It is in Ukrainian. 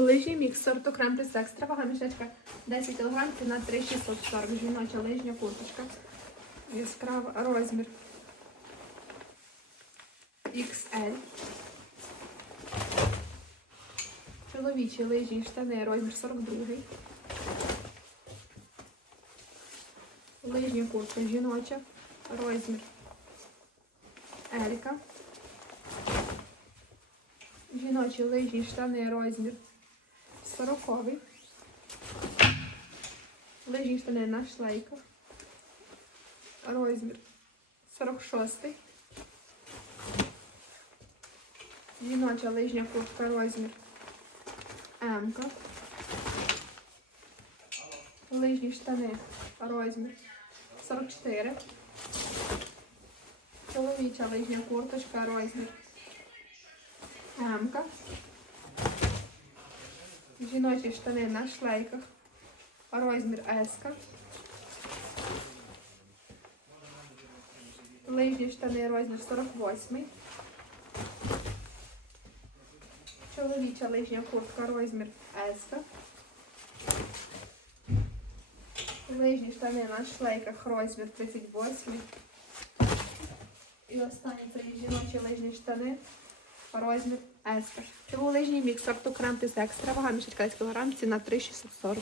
Лижній мікс сорту крем плюс екстра, вага мішечка 10 кг, ціна 3640, жіноча лижня курточка. Яскрава розмір XL. Чоловічі лижні штани, розмір 42. Лижня куртка жіноча, розмір Елька. Жіночі лижні штани, розмір 40. Лижні штани на шлейках. Розмір 46. Жіноча лижня куртка, розмір М. Лижні штани, розмір 44. Чоловіча лижня курточка, розмір М. Жіночі штани на шлейках, розмір С. Лижні штани, розмір 48. Чоловіча лижня куртка, розмір С. Лижні штани на шлейках, розмір 38. І останнє це жіночі лижні штани, розмір S. Чому лижній мікс сорту крем плюс екстра, вага мішечка 10 кг, ціна 3,640.